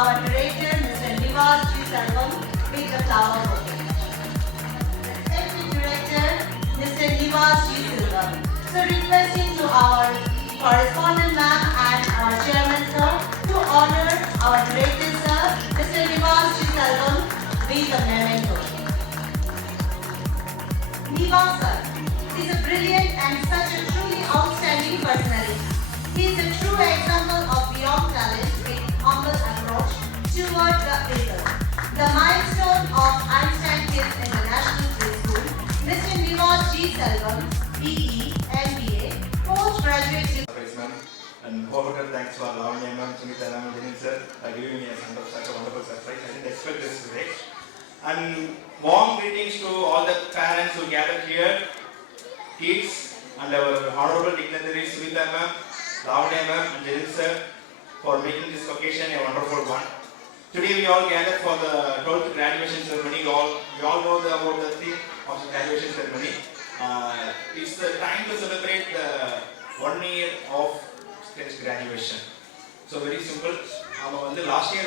our director, Mr. Nivas G. Selvam, with the flower bouquet. Respected director, Mr. Nivas G. Selvam. So requesting to our correspondent ma'am and our chairman sir to honor our director sir, Mr. Nivas G. Selvam, with the memento. Nivas sir is a brilliant and such a truly outstanding personality. He is a true example of beyond talent with humble approach toward the people. The milestone of Einstein Kids International Preschool, Mr. Nivas G. Selvam, BE, MBA, postgraduate. And wholehearted thanks to our Lavanya ma'am, Sunita ma'am, and Janil sir for giving me such a wonderful surprise. I didn't expect this today. And warm greetings to all the parents who gathered here, kids, and our honorable dignitaries, Sunita ma'am, Lavanya ma'am, and Janil sir for making this occasion a wonderful one. Today we all gathered for the 12th graduation ceremony. We all know about the theme of the graduation ceremony. It's the time to celebrate the 1 year of graduation. So very simple. Last year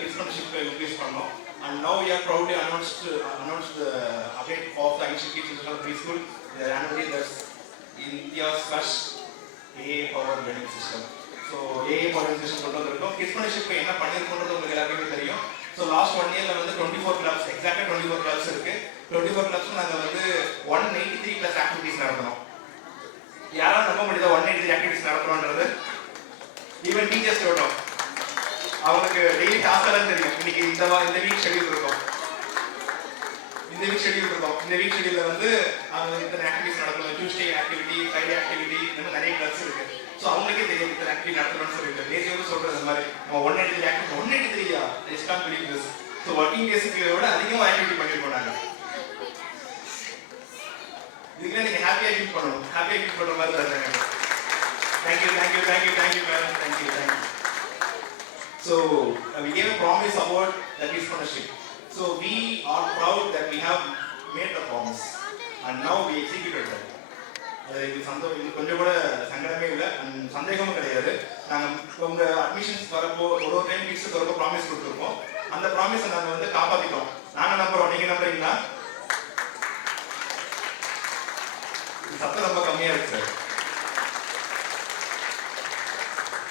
kids partnership increase pannom, and now we are proudly announced the update of the Einstein Kids International Preschool. They are annually India's first AA power learning system. So AA power learning system கொண்டு வந்திருக்கோம். Kids partnership என்ன பண்ணிருக்கோம்ன்றது உங்களுக்கு எல்லாருக்குமே தெரியும். So last 1 yearல 24 clubs, exactly 24 clubs இருக்கு. 24 clubs நாங்க 183 plus activities நடத்தணும். யாரால நம்ப முடியுதா 183 activities நடத்தணும்ன்றது? ஈவன் டீச்சர்ஸ் கேட்டோம், அவங்களுக்கு டெய்லி டாஸ்க் எல்லாம் தெரியும். இன்னைக்கு இந்த வீக் ஷெட்யூல் இருக்கும், இந்த வீக் ஷெட்யூல்ல அவங்க இத்தனை ஆக்டிவிட்டிஸ் நடக்கணும். டியூஸ்டே ஆக்டிவிட்டி, ஃப்ரைடே ஆக்டிவிட்டி, இன்னும் நிறைய கிளப்ஸ் இருக்கு. ஸோ அவங்களுக்கே தெரியும் இத்தனை ஆக்டிவிட்டி நடத்தணும்னு சொல்லிட்டு நேற்று சொல்றது இந்த மாதிரி 183 activity 183 I can't believe this. So working டேஸ்க்கு விட அதிகமாக ஆக்டிவிட்டி பண்ணிருக்கோம் நாங்கள். இதுக்குலாம் நீங்க ஹாப்பியா ஃபீல் பண்ணணும், ஹாப்பியா ஃபீல் பண்ற மாதிரி தான் இருக்காங்க. Thank you madam, thank you. So we gave a promise about the kids partnership. So we are proud that we have made the promise and now we executed that. இது கொஞ்சம் கூட சங்கடமே இல்லை, சந்தேகமும் கிடையாது. நாங்கள் உங்க அட்மிஷன்ஸ் வரப்போ ஒரு டைம் கிட்ஸுக்கு வரப்போ ப்ராமிஸ் கொடுத்துருக்கோம். அந்த ப்ராமிஸை நாங்கள் காப்பாற்றிட்டோம். நாங்கள் நம்புறோம், நீங்க நம்புறீங்களா? சத்தம் ரொம்ப கம்மியா இருக்கு சார்.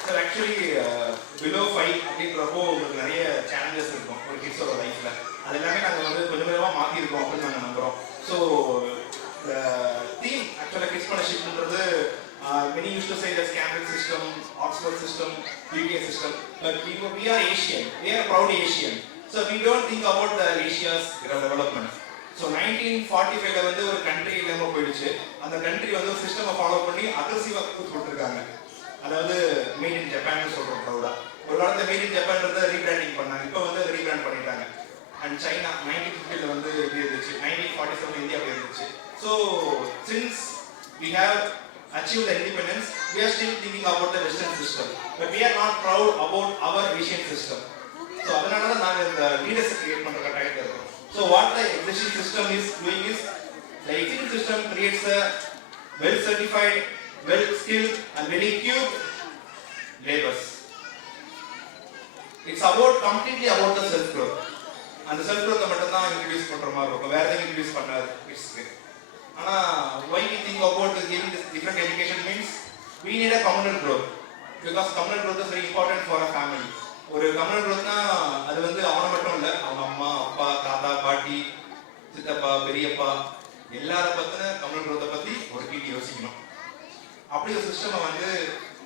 சார் ஆக்சுவலி பிலோ 5 அப்படின்றப்போ உங்களுக்கு நிறைய சேலஞ்சஸ் இருக்கும் ஒரு கிட்ஸோட லைஃப்ல. அது எல்லாமே நாங்கள் கொஞ்சம் கொஞ்சமாக மாற்றிருக்கோம் அப்படின்னு நாங்கள் நம்புகிறோம். ஸோ தீம் ஆக்சுவலாக kids பார்ட்னர்ஷிப்ன்றது many used to say the Cambridge system, Oxford system, UK system, but we are Asian, we are a proud Asian. So we don't think about the Asia's development. So 1945 ஒரு country இல்லாமல் போயிடுச்சு. அந்த country ஒரு சிஸ்டமை follow பண்ணி அக்ரெசிவாக கொடுத்துருக்காங்க. அதாவது made in Japan சொல்கிறோம் ப்ரௌடா. ஒரு காலத்தில் மேட் இன் ஜப்பான்றதை ரீபிராண்டிங் பண்ணாங்க, இப்போ அதை ரீபிராண்ட் பண்ணிட்டாங்க. அண்ட் சைனா 1950 எப்படி இருந்துச்சு, 1947 இந்தியா எப்படி இருந்துச்சு. So since we have achieved the independence, we are still thinking about the Western system, but we are not proud about our Asian system. So அதனால தான் நாங்கள் இந்த லீடர்ஸை கிரியேட் பண்ணுற கட்டாயத்தில் இருக்கோம். So what the existing system is doing is, the existing system creates a well-certified, well-skilled and well-equipped laborers. It's completely about the self-growth. And the self-growth மட்டும் தான் introduce பண்ற மாதிரி இருக்கும், வேற எதுவும் இன்ட்ரோடியூஸ் பண்ணாது கிட்ஸ்க்கு. ஆனா why we think about giving this different education means we need a communal growth, because communal growth is very important for a family. ஒரு கம்யூனல் growthனா அது அவனை மட்டும் இல்லை, அவங்க அம்மா அப்பா தாத்தா பாட்டி சித்தப்பா பெரியப்பா எல்லார பத்தின கம்யூனல் growth பத்தி ஒரு கீழ் யோசிக்கணும். அப்படி ஒரு சிஸ்டமை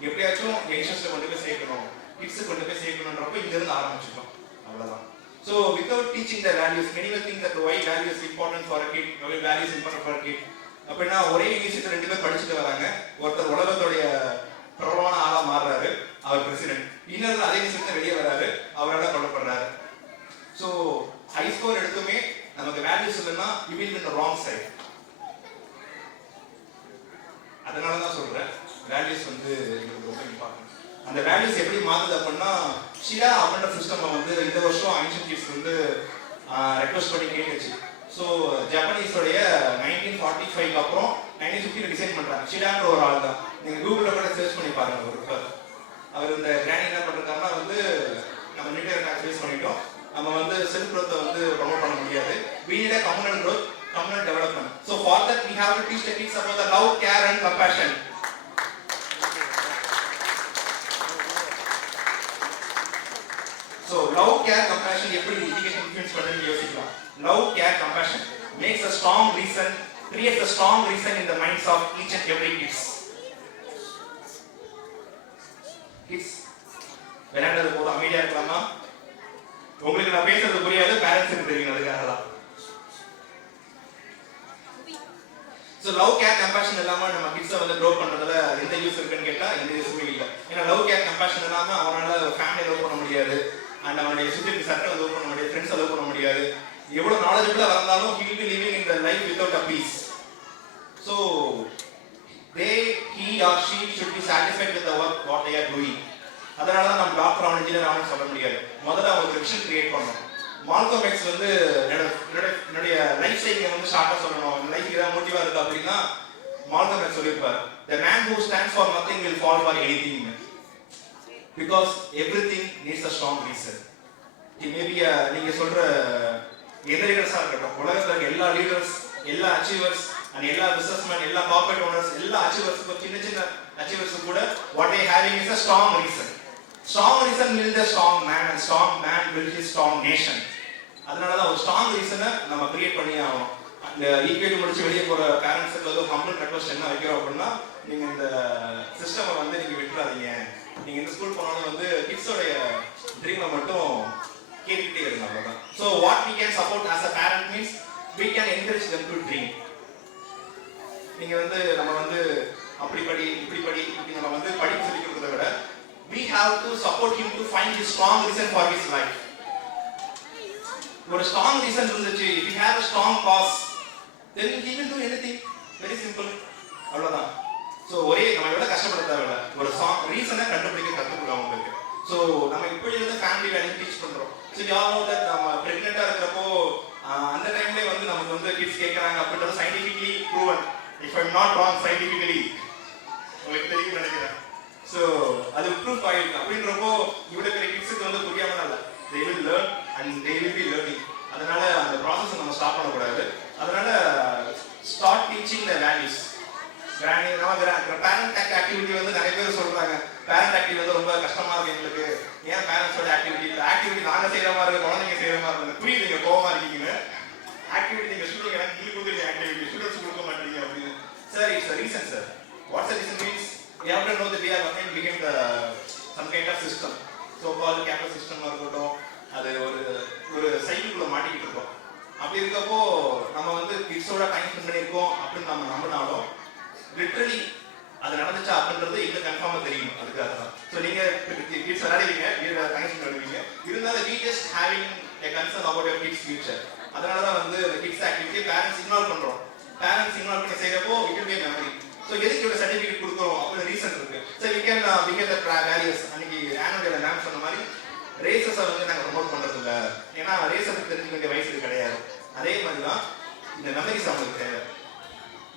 எப்படியாச்சும் யங்ஸ்டர்ஸ்ல கொண்டு போய் சேர்க்கணும், கிட்ஸு கொண்டு போய் சேர்க்கணுன்றப்ப இங்கிருந்து ஆரம்பிச்சிட்டோம், அவ்வளவுதான். So without teaching the values, many will think that why value is important for a kid, why value is important for a kid. அப்படின்னா ஒரே யூனிவர்சிட்டி 2 பேர் படிச்சுட்டு வராங்க, ஒருத்தர் உலகத்துடைய பிரபலமான ஆளா மாறுறாரு, அவர் பிரசிடென்ட். இன்னொரு அதே யூனிவர்சிட்டி வெளியே வராரு, அவரால் கொல்லப்படுறாரு. ஸோ ஹை ஸ்கோர் எடுத்துமே நமக்கு வேல்யூஸ் இல்லைன்னா you will be in the wrong side. அதனால தான் சொல்றேன் வேல்யூஸ் ரொம்ப இம்பார்ட்டன்ட். அந்த வேல்யூஸ் எப்படி மாறுது அப்படின்னா, ஷிடா அப்படின்ற சிஸ்டம் இந்த வருஷம் ஐன்ஸ்டைன் கிட்ஸ் ரெக்வஸ்ட் பண்ணி கேட்டுச்சு. ஸோ ஜப்பானீஸோடைய 1945 அப்புறம் 1950 டிசைன் பண்றாங்க. ஷிடான்ற ஒரு ஆள் தான், நீங்க கூகுளில் கூட சர்ச் பண்ணி பாருங்க. அவர் இந்த கிராண்ட் என்ன பண்றாருன்னா நம்ம நியூக்ளியர் செல்ஃப் growth வந்து ப்ரோமோட் பண்ண முடியாது. We need a communal growth, communal development. So for that we have to teach the kids about the love, care and compassion. So love, care, compassion எப்படி education influence பண்ணுதுன்னு யோசிக்கலாம். Love, care, compassion makes a strong reason, creates a strong reason in the minds of each and every kids. Kids, விளையாடுறது போது அமைதியா இருக்கலாமா? உங்களுக்கு நான் பேசுறது புரியாது, பேரண்ட்ஸுக்கு தெரியும், அதுக்காக தான். ஸோ லவ் கேர் கம்பேஷன் இல்லாமல் நம்ம கிட்ஸை வந்து க்ரோ பண்ணுறதுல எந்த யூஸ் இருக்குன்னு கேட்டால் எந்த யூஸுமே இல்லை. ஏன்னா லவ் கேர் கம்பேஷன் இல்லாமல் அவனால் ஃபேமிலியை லவ் பண்ண முடியாது, அண்ட் அவனுடைய சுற்றி சர்க்கிள் லவ் பண்ண முடியாது, ஃப்ரெண்ட்ஸை லவ் பண்ண முடியாது. எவ்வளோ நாலேஜபிளாக இருந்தாலும் he will be living in the life without a peace. So he or she should be satisfied with the work what they are doing. அதனால தான் நம்ம டாக்டர் ஆகணும், இன்ஜினியர் ஆகணும்னு சொல்ல முடியாது. முதல்ல அவங்களுக்கு விஷன் கிரியேட் பண்ணணும். மால்கம் எக்ஸ் வந்து என்னுடைய லைஃப் ஸ்டைலை வந்து ஷார்ட்டாக சொல்லணும், லைஃப் ஏதாவது மோட்டிவாக இருக்குது அப்படின்னா மால்கம் எக்ஸ் சொல்லியிருப்பார், the man who stands for nothing will fall for anything because everything needs a strong reason. Maybe நீங்க சொல்ற எதிரிகள்ஸாக இருக்கட்டும், உலகத்தில் இருக்க எல்லா லீடர்ஸ், எல்லா அச்சீவர்ஸ் அண்ட் எல்லா பிசினஸ்மேன், எல்லா கார்பரேட் ஓனர்ஸ், எல்லா அச்சீவர்ஸுக்கும் சின்ன சின்ன அச்சீவர்ஸுக்கு கூட what they having is a strong reason. Strong reason builds a strong man and strong man builds his strong nation. அதனால தான் ஒரு ஸ்ட்ராங் ரீசனை நம்ம கிரியேட் பண்ணி ஆகணும். இந்த ஈக்வேட் முடிச்சு வெளியே போகிற பேரண்ட்ஸுக்கு வந்து ஹம்பிள் ரெக்வஸ்ட் என்ன வைக்கிறோம் அப்படின்னா, நீங்கள் இந்த சிஸ்டமை வந்து நீங்கள் விட்டுறாதீங்க, நீங்கள் இந்த ஸ்கூல் போனாலும் வந்து கிட்ஸோடைய ட்ரீமை மட்டும் கேட்டுக்கிட்டே இருங்க, அவ்வளோதான். So what we can support as a parent means we can encourage them to dream. நீங்கள் வந்து நம்ம வந்து அப்படி படி இப்படி படி இப்படி நம்ம வந்து படிப்பு சொல்லி கொடுக்கறத விட we have to support him to find his strong reason for his life. ஒரு strong reason இருந்துச்சு, if he has a strong cause then he will do anything. Very simple, அவ்வளவுதான். ஸோ ஒரே நம்ம எவ்வளோ கஷ்டப்பட தேவையில்ல, ஒரு ரீசனை கண்டுபிடிக்க கற்றுக்கலாம் உங்களுக்கு. ஸோ நம்ம இப்படி இருந்து ஃபேமிலி வேலைக்கு டீச் பண்ணுறோம். ஸோ யாரும் நம்ம ப்ரெக்னெண்ட்டாக இருக்கிறப்போ அந்த டைம்லேயே வந்து நமக்கு வந்து கிட்ஸ் கேட்குறாங்க அப்படின்றது scientifically proven, if I'm not wrong scientifically, உங்களுக்கு தெரியும் நினைக்கிறேன். ஸோ அது ப்ரூஃப் ஆகிருக்கு. அப்படின்றப்போ இவ்வளோ பெரிய கிட்ஸுக்கு வந்து புரியாமல் இல்லை, they will learn and they will be learning. அதனால அந்த ப்ராசஸ் நம்ம ஸ்டாப் பண்ணக்கூடாது. அதனால start teaching the values. Parent activity வந்து நிறைய பேர் சொல்றாங்க, பேரண்ட் ஆக்டிவிட்டி வந்து ரொம்ப கஷ்டமா இருக்கு எங்களுக்கு, ஏன் பேரண்ட்ஸோட ஆக்டிவிட்டி நாங்கள் செய்யற மாதிரி இருக்கு, குழந்தைங்க செய்யற மாதிரி இருக்கு, புரியுது நீங்க கோவமா இருக்கீங்க, ஆக்டிவிட்டி நீங்க ஸ்டூடெண்ட் எனக்கு நீங்க கொடுக்குறீங்க, ஆக்டிவிட்டி ஸ்டூடெண்ட்ஸ் கொடுக்க மாட்டீங்க அப்படின்னு. Sir it's a reason sir. What's the reason means we have to know that we are working behind the some kind of system, so called campus system இருக்கட்டும், அது ஒரு சைக்கிள்குள்ள மாட்டிக்கிட்டு இருக்கோம். அப்படி இருக்கப்போ நம்ம வந்து கிட்ஸோட டைம் ஸ்பெண்ட் பண்ணியிருக்கோம் அப்படின்னு நம்ம நம்பினாலும் லிட்ரலி அது நடந்துச்சா அப்படின்றது எங்களுக்கு கன்ஃபார்மாக தெரியும். அதுக்காக தான். ஸோ நீங்கள் கிட்ஸ் விளையாடுவீங்க, டைம் ஸ்பெண்ட் பண்ணுவீங்க, இருந்தாலும் we just having a concern about your kids future. அதனால தான் வந்து கிட்ஸ் ஆக்டிவிட்டி பேரண்ட்ஸ் இன்வால்வ் பண்ணுறோம். பேரண்ட்ஸ் இன்வால்வ் பண்ணி செய்கிறப்போ it will be a memory. So எதுக்கு இவ்வளோ சர்டிஃபிகேட் கொடுக்குறோம் அப்படின்னு ரீசன் இருக்கு. So we can begin the barriers. அன்னைக்கு ஆனுவல் மேம் சொன்ன மாதிரி ரேசஸை வந்து நாங்கள் ப்ரொமோட் பண்ணுறது இல்லை, ஏன்னா ரேசஸுக்கு தெரிஞ்சுக்க வேண்டிய வயசு கிடையாது. அதே மாதிரி தான் இந்த மெமரிஸ் அவங்களுக்கு தேவை.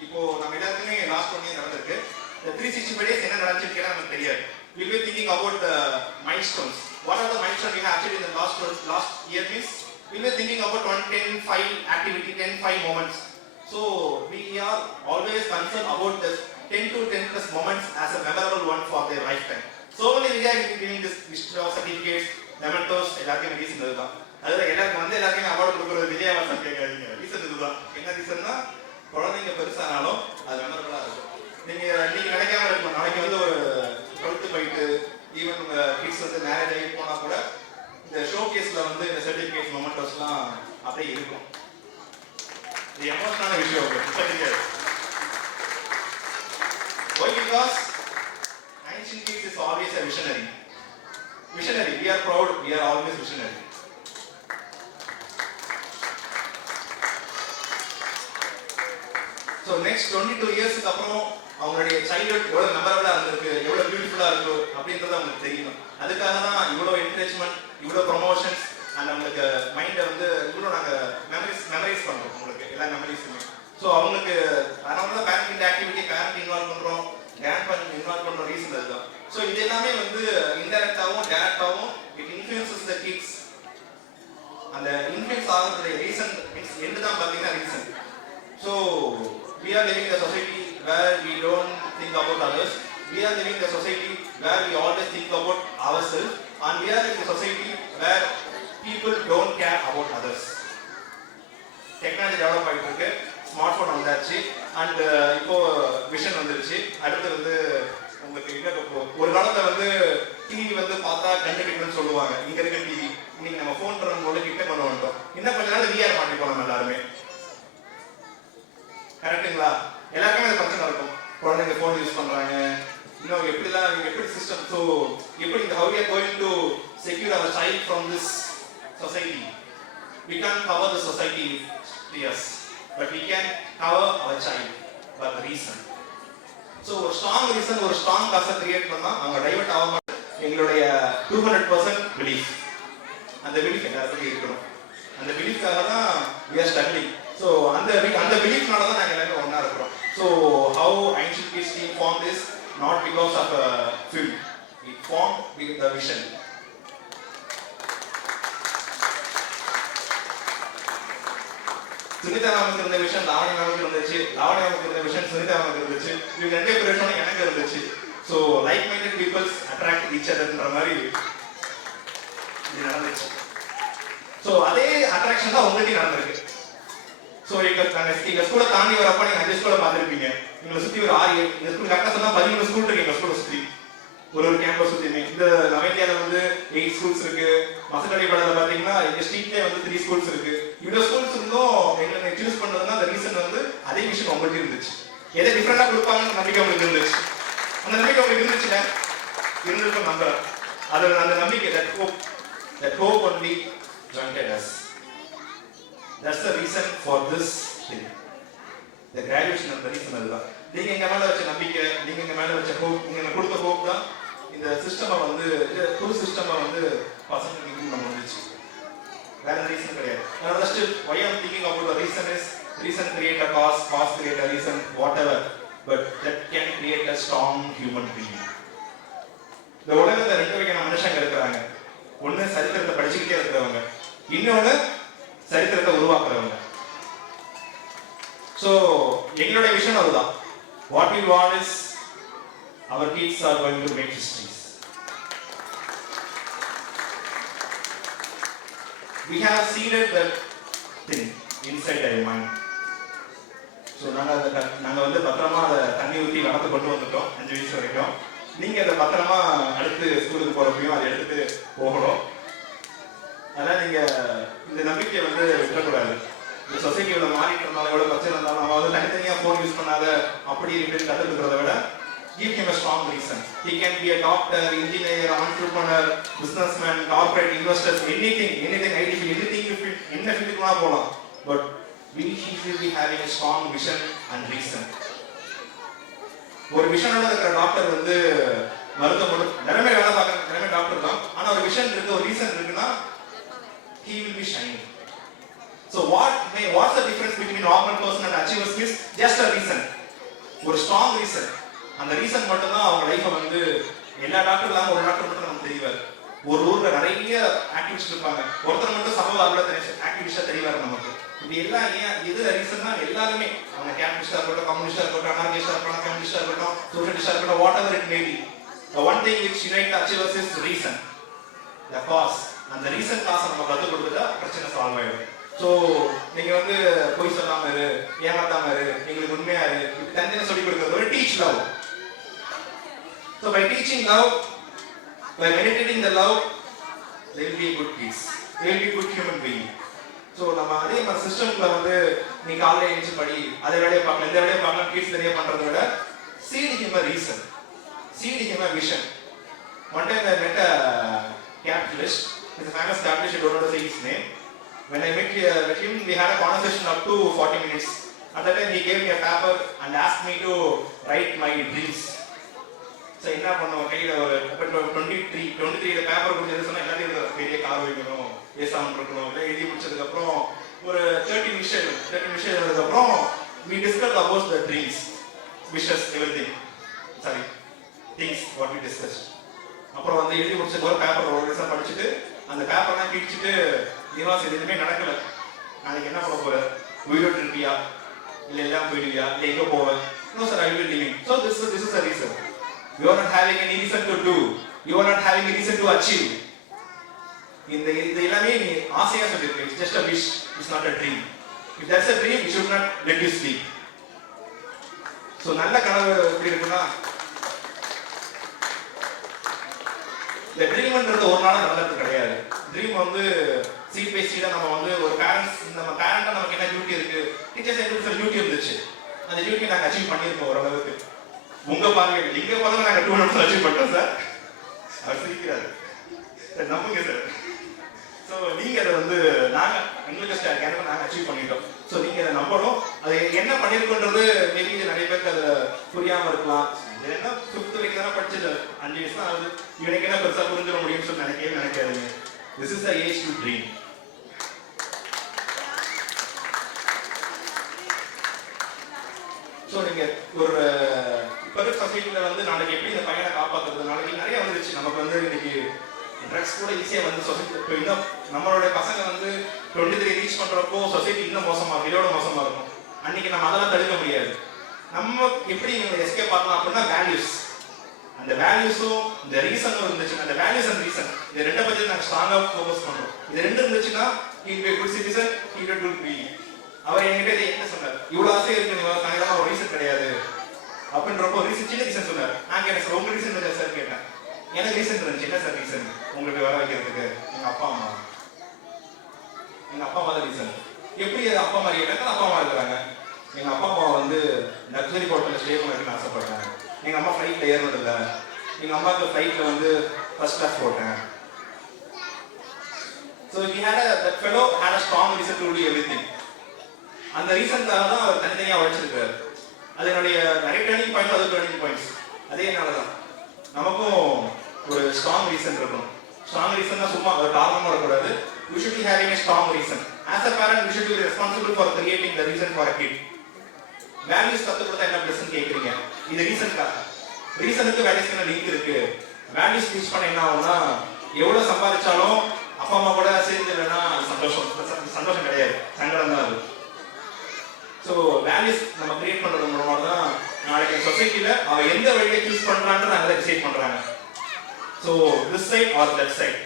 இப்போ நம்ம எல்லாருக்குமே லாஸ்ட் 1 இயர் நடந்திருக்கு. இந்த 365 days என்ன நடந்துச்சுன்னு கேட்டால் நமக்கு தெரியாது. We will be thinking about the milestones. What are the milestones we have achieved in the last year means we will be thinking about 10-5 activity, 10-5 moments. So we are always concerned about the 10 to 10 plus moments as a memorable one for their lifetime. So only we are giving this list of certificates, mementos, எல்லாருக்கும் reason இதுதான். அதுல எல்லாருக்கும் வந்து எல்லாருக்கும் award கொடுக்குறது விஜயவாசன் கேட்காதீங்க, reason இதுதான். என்ன ரீசன்னா குழந்தைங்க பெருசானாலும் அது மெமரபிளா இருக்கும். நீங்க நினைக்காம இருக்கணும், நாளைக்கு வந்து ஒரு 12th போயிட்டு ஈவன் உங்க கிட்ஸ் வந்து மேரேஜ் ஆகி போனா கூட இந்த ஷோ கேஸ்ல வந்து இந்த சர்டிபிகேட் மொமெண்டோஸ்லாம் அப்படியே இருக்கும். இது எமோஷனலான விஷயம். Why? Because ancient kids is always a visionary. Visionary. We are proud. We are always visionary. So next 22 yearsக்கு அப்புறம் அவங்களுடைய சைல்ட்ஹுட் எவ்வளவு மெமரபிளா இருந்திருக்கு, எவ்வளவு பியூட்டிஃபுல்லா இருக்கு அப்படின்றது அவங்களுக்கு தெரியணும். அதுக்காக தான் இவ்வளவு என்கரேஜ்மெண்ட், இவ்வளவு ப்ரொமோஷன்ஸ் அண்ட் அவங்களுக்கு மைண்டை வந்து இவ்வளோ நாங்கள் மெமரைஸ் பண்ணுறோம் உங்களுக்கு எல்லா மெமரிஸுமே. ஸோ அவங்களுக்கு அதனால தான் பேரண்ட் ஆக்டிவிட்டி பேரண்ட் இன்வால்வ் பண்ணுறோம், கிராண்ட் இன்வால்வ் பண்ணுற ரீசன் அதுதான். ஸோ இது எல்லாமே வந்து இன்டெரக்டாகவும் டேரக்டாகவும் இட் இன்ஃப்ளூயன்சஸ் த கிட்ஸ். அந்த இன்ஃப்ளூயன்ஸ் ஆகிறதுடைய ரீசன் என்று தான் பார்த்தீங்கன்னா reason. So we are living in a society where we don't think about others. We are living in a society where we always think about ourselves, and we are in a society where people don't care about others. Technology develop ஆகிட்டு இருக்கு, smart phone வந்தாச்சு, and இப்போ vision வந்துருச்சு. அடுத்து வந்து உங்களுக்கு ஒரு காலத்தில் வந்து டிவி வந்து பார்த்தா கண்டு கிட்டன்னு சொல்லுவாங்க. இங்க இருக்க டிவி இன்னைக்கு நம்ம ஃபோன் போது கிட்ட கொண்டு வந்துட்டோம். இன்னும் கொஞ்ச நாள் விஆர் மாட்டிப்போம் நம்ம எல்லாருமே. கரெக்டுங்களா? எல்லாருக்குமே அது பிரச்சனை இருக்கும். குழந்தைங்க ஃபோன் யூஸ் பண்றாங்க, இன்னும் எப்படி சிஸ்டம். ஸோ எப்படி how we are going to secure our child from this society? We can't cover the society with us, but we can cover our child by the reason. So ஒரு strong reason, ஒரு strong காசை create பண்ணா அவங்க divert ஆக மாட்டாங்க. எங்களுடைய 200% belief, அந்த belief எல்லாருக்கும் இருக்கணும். அந்த பிலீஃப்காக தான் we are struggling. ஸோ அந்த பிலீஃப்னால தான் நாங்கள் எல்லாரும் ஒன்றா இருக்கிறோம். So how Ancient Peace team formed is not because of a film. We formed with the vision. Sunita மேமுக்கு இருந்த விஷயம் லாவணி மேமுக்கு இருந்துச்சு, லாவணி மேமுக்கு இருந்த விஷயம் சுனிதா மேமுக்கு இருந்துச்சு, இவங்க ரெண்டே பேரும் எனக்கு இருந்துச்சு. So like minded peoples attract each அதர்ன்ற மாதிரி இது நடந்துச்சு. ஸோ அதே அட்ராக்ஷன் தான் உங்கள்கிட்ட நடந்திருக்கு. ஸோ எங்க ஸ்கூலை தாண்டி வரப்ப நீங்க 5 ஸ்கூலை பார்த்துருப்பீங்க. எங்களை சுற்றி ஒரு 6 எங்க ஸ்கூல் கரெக்டாக சொன்னா 13 ஸ்கூல் இருக்கு எங்க ஸ்கூலை சுற்றி. ஒரு கேம்பஸ் சுற்றியுமே இந்த நவைத்தியால வந்து 8 ஸ்கூல்ஸ் இருக்கு. மசக்கடை படத்தில் பார்த்தீங்கன்னா எங்க ஸ்ட்ரீட்லேயே வந்து 3 ஸ்கூல்ஸ் இருக்கு. இவ்வளோ ஸ்கூல்ஸ் இருந்தும் எங்களை சூஸ் பண்ணதுன்னா அந்த ரீசன் வந்து அதே விஷயம் உங்கள்கிட்ட இருந்துச்சு. எதை டிஃப்ரெண்டாக கொடுப்பாங்கன்னு நம்பிக்கை உங்களுக்கு இருந்துச்சு. அந்த நம்பிக்கை உங்களுக்கு இருந்துச்சுல, இருந்திருக்கும் நம்புறேன். அது அந்த நம்பிக்கை that hope only jointed us. That's the reason for this thing. The graduation of the reason அதுதான். நீங்க எங்க மேல வச்ச நம்பிக்கை, நீங்க எங்க மேல வச்ச ஹோப், நீங்க கொடுத்த ஹோப் தான் இந்த சிஸ்டமை வந்து புது சிஸ்டமை வந்து பசங்களுக்கு இம்ப்ரூவ் பண்ணிச்சு. வேற ரீசன் கிடையாது. நான் just why I'm thinking about the reason is reason create a cause, cause create a reason, whatever, but that can create a strong human being. இந்த உலகத்துல 2 வகையான மனுஷங்க இருக்காங்க. ஒண்ணு சரித்திரத்தை படிச்சுக்கிட்டே இருக்கிறவங்க, இன்னொன்னு சரித்திரத்தை உருவாக்குறவங்க. சோ எங்களுடைய விஷன் அதுதான். What we want is our kids are going to make histories. We have seeded that thing inside our mind. So நாங்க வந்து பத்திரமா அதை தண்ணி ஊற்றி வளர்த்து கொண்டு வந்துட்டோம் 5 வயசு வரைக்கும். நீங்க அதை பத்திரமா அடுத்து ஸ்கூலுக்கு போறப்பையும் அதை எடுத்துட்டு போகணும். அதனால நீங்க இந்த நம்பிக்கையை வந்து விட்டுறக்கூடாது. இந்த சொசைட்டி எவ்வளவு மாறிட்டு இருந்தாலும் எவ்வளவு பிரச்சனை இருந்தாலும் நம்ம வந்து தனித்தனியா போன் யூஸ் பண்ணாத அப்படி இப்படின்னு கற்றுக்கிறத விட give him a strong reason. He can be a doctor, engineer, entrepreneur, businessman, corporate investors, anything IT field, anything you feel, என்ன ஃபீல்டுக்குனா போலாம். But he should be having a strong vision and reason. ஒரு விஷனோட இருக்கிற doctor வந்து மருத்துவ நிறைய வேலை பார்க்கற நிறைய டாக்டர் தான். ஆனா ஒரு விஷன் இருக்கு, ஒரு ரீசன் இருக்குன்னா he will be shining. So what's the difference between normal person and achievers is just a reason. ஒரு strong reason. அந்த ரீசன் மட்டும் தான் அவங்க லைஃபை வந்து எல்லா டாக்டர் இல்லாம ஒரு டாக்டர் மட்டும் நமக்கு தெரிவார். ஒரு ஊர்ல நிறைய ஆக்டிவிஸ்ட் இருப்பாங்க, ஒருத்தர் மட்டும் சமூக ஆக்டிவிஸ்டா தெரிவார் நமக்கு. இப்படி எல்லாம் ஏன் எதுல ரீசன்னா எல்லாருமே அவங்க கேபிட்டலிஸ்டா இருக்கட்டும், கம்யூனிஸ்டா இருக்கட்டும், அனார்கிஸ்டா இருக்கட்டும், கம்யூனிஸ்டா இருக்கட்டும், சோஷியலிஸ்டா இருக்கட்டும், what ever it may be, the one thing which unite the achievers is reason, the cause. அந்த ரீசன் காசை நம்ம கற்றுக் கொடுத்துட்டா பிரச்சனை சால்வ் ஆயிடும். ஸோ நீங்க வந்து பொய் சொல்லாம இரு, ஏமாத்தாம இரு, எங்களுக்கு உண்மையா இரு, இப்படி தனியாக சொல்லிக் கொடுக்கறது ஒரு teach love. So by teaching love, by meditating the love, they will be a good kids, they will be a good human being. So நம்ம அதே மாதிரி சிஸ்டம்ல வந்து நீ காலையில் எழுந்து படி, அதை வேலையை பார்க்கலாம், இந்த வேலையை பார்க்கலாம், கிட்ஸ் நிறைய பண்றதை விட seed him a reason, seed him a vision. One time I met a capitalist. He's a famous capitalist, I don't know to say his name. When I met him, we had a conversation up to 40 minutes. At that time, he gave me a paper and asked me to write my dreams. So, என்ன பண்ணுவோம் கையில் ஒரு 23 paper கொடுத்து சொன்னால் எல்லாத்தையும் பெரிய car வைக்கணும், ஏசாமன் இருக்கணும், இல்லை எழுதி முடிச்சதுக்கப்புறம் ஒரு 30 நிமிஷம் எழுதுறதுக்கப்புறம் we discussed about the dreams, wishes, everything. Sorry, things what we discussed. அப்புறம் வந்து எழுதி முடிச்சது ஒரு பேப்பர் ஒரு நிமிஷம் படிச்சுட்டு அந்த பேப்பர்லாம் கிழிச்சிட்டு நிவாஸ் எதுவுமே நடக்கல, நாளைக்கு என்ன பண்ண போற, உயிரோடு இருப்பியா இல்லை எல்லாம் போயிடுவியா இல்லை எங்கே போவேன், no sir I will living. So this is a reason. You are not having any reason to do, you are not having any reason to achieve. இந்த எல்லாமே நீ ஆசையா சொல்லிருக்க, it's just a wish, it's not a dream. If that's a dream you should not let you sleep. So நல்ல கனவு எப்படி இருக்குன்னா, இந்த ட்ரீம்ன்றது ஒரு நாள் நடந்தது கிடையாது. ட்ரீம் வந்து சீட் பை சீடா நம்ம வந்து ஒரு நம்ம பேரண்டா நமக்கு என்ன டியூட்டி இருக்கு, டீச்சர்ஸ் எங்களுக்கு டியூட்டி இருந்துச்சு, அந்த டியூட்டி நாங்கள் அச்சீவ் பண்ணியிருக்கோம் ஓரளவுக்கு. உங்க பார்வையில் இங்க பாருங்க, நாங்கள் 2 நிமிஷம் அச்சீவ் பண்ணிட்டோம் சார். அவர் சிரிக்கிறாரு, நம்புங்க சார். ஸோ நீங்க அதை வந்து எங்களுக்கு நாங்கள் அச்சீவ் பண்ணிட்டோம். ஸோ நீங்க அதை நம்பணும். அது என்ன பண்ணிருக்கோன்றது மேபி நிறைய பேருக்கு அதை புரியாம இருக்கலாம். என்ன 5th வரைக்கும் தானே படிச்சது, 5 வயசு தான் ஆகுது, இவனுக்கு என்ன பெருசா புரிஞ்சிட முடியும்னு சொல்லி நினைக்காதீங்க. This is the age to dream. So நீங்க ஒரு இப்போ சொசைட்டில வந்து நாளைக்கு எப்படி இந்த பையனை காப்பாற்றுறது, நாளைக்கு நிறைய வந்துருச்சு. நமக்கு வந்து இன்னைக்கு ட்ரக்ஸ் கூட ஈஸியாக வந்து சொசைட்டி இப்போ இன்னும் நம்மளோட பசங்க வந்து 23 ரீச் பண்ணுறப்போ சொசைட்டி இன்னும் மோசமாக இதோட மோசமாக இருக்கும். அன்னைக்கு நம்ம அதெல்லாம் தடுக்க முடியாது. நம்ம எப்படி எஸ்கேப் பண்ணலாம் அப்படின்னா வேல்யூஸ், அந்த வேல்யூஸும் இந்த ரீசனும் இருந்துச்சுன்னா, அந்த வேல்யூஸ் அண்ட் ரீசன் இந்த ரெண்டை பற்றி நாங்கள் ஸ்ட்ராங்காக ஃபோக்கஸ் பண்ணுறோம். இது ரெண்டு இருந்துச்சுன்னா குட் சிட்டிசன், குட் பி. அவர் என்கிட்ட என்ன சொன்னார், இவ்வளோ ஆசை இருக்கு நீங்க ஒரு ரீசன் கிடையாது அப்படின்றப்போ ரீசன் சின்ன ரீசன் சொன்னார். நான் கேட்டேன் சார் உங்க ரீசன் இல்லை சார் கேட்டேன். எனக்கு ரீசன் இருந்துச்சு. என்ன சார் ரீசன் உங்களுக்கு வர வைக்கிறதுக்கு? எங்க அப்பா அம்மா தான் ரீசன். எப்படி அப்பா அம்மா கேட்டாங்க, அப்பா அம்மா இருக்கிறாங்க. எங்க அப்பா அம்மா வந்து லக்ஸரி ஹோட்டலில் ஸ்டே பண்ணணும்னு ஆசைப்படுறாங்க. எங்க அம்மா ஃப்ளைட்ல ஏறினதில்லை, எங்க அம்மாவுக்கு ஃப்ளைட்ல வந்து ஃபர்ஸ்ட் கிளாஸ் போட்டேன். So that fellow had a strong reason to do everything. அந்த ரீசன்காக தான் அவர் தனித்தனியாக உழைச்சிருக்காரு. அது என்னுடைய நிறைய டர்னிங் பாயிண்ட், அது டர்னிங் பாயிண்ட்ஸ். அதே என்னால தான் நமக்கும் ஒரு ஸ்ட்ராங் ரீசன் இருக்கணும். ஸ்ட்ராங் ரீசன் தான் சும்மா ஒரு காரணமாக இருக்கக்கூடாது. We should be having a strong reason. As a parent, we should be responsible for creating the reason for a kid. Values கற்றுக் கொடுத்தா என்ன பிரச்சனை கேட்குறீங்க? இது ரீசனுக்காக. ரீசனுக்கு வேல்யூஸ்க்கு என்ன லிங்க் இருக்கு? வேல்யூஸ் டீச் பண்ண என்ன ஆகும்னா, எவ்வளோ சம்பாதிச்சாலும் அப்பா அம்மா கூட சேர்ந்து இல்லைன்னா சந்தோஷம் கிடையாது, சங்கடம் தான் அது. ஸோ வேல்யூஸ் நம்ம கிரியேட் பண்ணுறது மூலமாக தான் நாளைக்கு சொசைட்டியில் அவன் எந்த வழியை சூஸ் பண்ணுறான்னு நாங்கள் டிசைட் பண்ணுறாங்க. So this side or that side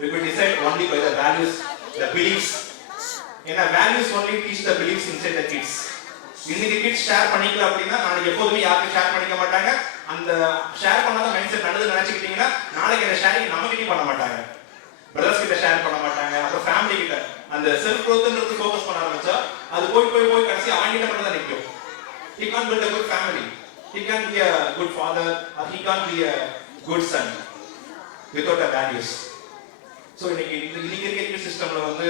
we will decide only by the values, the beliefs. ஏன்னா values only teach the beliefs inside the kids. இன்னைக்கு கிட்ஸ் ஷேர் பண்ணிக்கல அப்படின்னா நாளைக்கு எப்போதுமே யாருக்கும் ஷேர் பண்ணிக்க மாட்டாங்க. அந்த ஷேர் பண்ணாத மைண்ட் செட் நல்லது நினைச்சுக்கிட்டீங்கன்னா நாளைக்கு அந்த ஷேரிங் நம்ம கிட்டே பண்ண மாட்டாங்க, பிரதர்ஸ் கிட்ட ஷேர் பண்ண மாட்டாங்க, அப்புறம் ஃபேமிலி கிட்ட. அந்த செல்ஃப் க்ரோத்ன்றது ஃபோக்கஸ் பண்ண ஆரம்பிச்சா அது போய் கடைசி அவங்கிட்ட மட்டும் தான் நிற்கும். He can't build a good family, he can't be a good father, or he can't be a good son without the values. So இன்னைக்கு இருக்க சிஸ்டம்ல வந்து